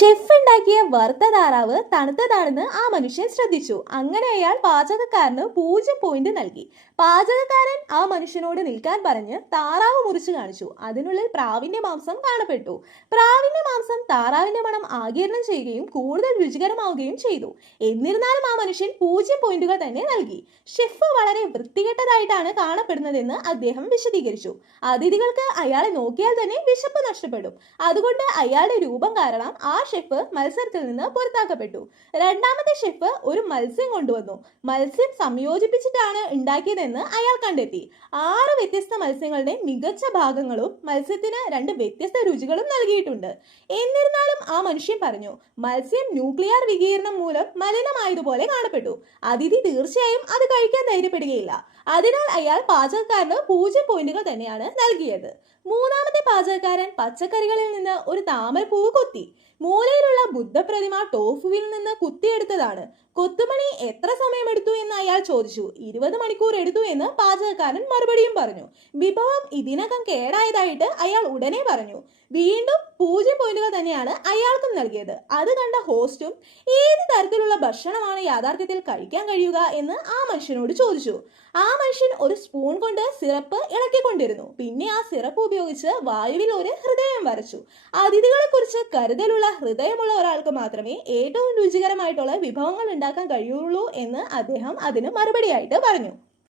Chef ഉണ്ടാക്കിയ വറുത്ത താറാവ് തണുത്തതാണെന്ന് ആ മനുഷ്യൻ ശ്രദ്ധിച്ചു. അങ്ങനെ അയാൾ പാചകക്കാരന് 0 പോയിന്റ് നൽകി. പാചകക്കാരൻ ആ മനുഷ്യനോട് നിൽക്കാൻ പറഞ്ഞ് താറാവ് മുറിച്ചു കാണിച്ചു. അതിനുള്ളിൽ പ്രാവിന്റെ മാംസം കാണപ്പെട്ടു. പ്രാവിന്റെ മാംസം താറാവിന്റെ മണം ആഗിരണം ചെയ്യുകയും കൂടുതൽ രുചികരമാവുകയും ചെയ്തു. എന്നിരുന്നാലും ആ മനുഷ്യൻ 0 പോയിന്റുകൾ തന്നെ നൽകി. ഷെഫ് വളരെ വൃത്തികെട്ടതായിട്ടാണ് കാണപ്പെടുന്നതെന്ന് അദ്ദേഹം വിശദീകരിച്ചു. അതിഥികൾക്ക് അയാളെ നോക്കിയാൽ തന്നെ വിശപ്പ് നഷ്ടപ്പെടും. അതുകൊണ്ട് അയാളുടെ രൂപം കാരണം ആ ഷെഫ് മത്സരത്തിൽ നിന്ന് പുറത്താക്കപ്പെട്ടു. രണ്ടാമത്തെ ഷെഫ് ഒരു മത്സ്യം കൊണ്ടുവന്നു. മത്സ്യം സംയോജിപ്പിച്ചിട്ടാണ് ഉണ്ടാക്കിയതെന്ന് അയാൾ കണ്ടെത്തി. 6 വ്യത്യസ്ത മത്സ്യങ്ങളുടെ മികച്ച ഭാഗങ്ങളും മത്സ്യത്തിന് 2 വ്യത്യസ്ത രുചികളും നൽകിയിട്ടുണ്ട്. എന്നിരുന്നാലും ആ മനുഷ്യൻ പറഞ്ഞു, മത്സ്യം ന്യൂക്ലിയർ വികിരണം മൂലം മലിനമായതുപോലെ കാണപ്പെട്ടു. അതിഥി തീർച്ചയായും അത് കഴിക്കാൻ ധൈര്യപ്പെടുകയില്ല. അതിനാൽ അയാൾ പാചകക്കാരന് 0 പോയിന്റുകൾ തന്നെയാണ് നൽകിയത്. മൂന്നാമത്തെ പാചകക്കാരൻ പച്ചക്കറികളിൽ നിന്ന് ഒരു താമരപ്പൂവ് കൊത്തി. മൂലയിലുള്ള ബുദ്ധപ്രതിമ ടോഫുവിൽ നിന്ന് കുത്തിയെടുത്തതാണ്. കൊത്തുപണി എത്ര സമയമെടുത്തു എന്ന് അയാൾ ചോദിച്ചു. 20 മണിക്കൂർ എടുത്തു എന്ന് പാചകക്കാരൻ മറുപടിയും പറഞ്ഞു. വിഭവം ഇതിനകം കേടായതായിട്ട് അയാൾ ഉടനെ പറഞ്ഞു. വീണ്ടും 0 പോയിന്റുകൾ തന്നെയാണ് അയാൾക്കും നൽകിയത്. അത് കണ്ട ഹോസ്റ്റും ഏത് തരത്തിലുള്ള ഭക്ഷണമാണ് യഥാർത്ഥത്തിൽ കഴിക്കാൻ കഴിയുക എന്ന് ആ മനുഷ്യനോട് ചോദിച്ചു. ആ മനുഷ്യൻ ഒരു സ്പൂൺ കൊണ്ട് സിറപ്പ് ഇളക്കിക്കൊണ്ടിരുന്നു. പിന്നെ ആ സിറപ്പ് ഉപയോഗിച്ച് വായുവിൽ ഒരു ഹൃദയം വരച്ചു. അതിഥികളെ കുറിച്ച് കരുതലുള്ള ഹൃദയമുള്ള ഒരാൾക്ക് മാത്രമേ ഏറ്റവും രുചികരമായിട്ടുള്ള വിഭവങ്ങൾ ഉണ്ടാക്കാൻ കഴിയുള്ളൂ എന്ന് അദ്ദേഹം അതിന് മറുപടിയായിട്ട് പറഞ്ഞു.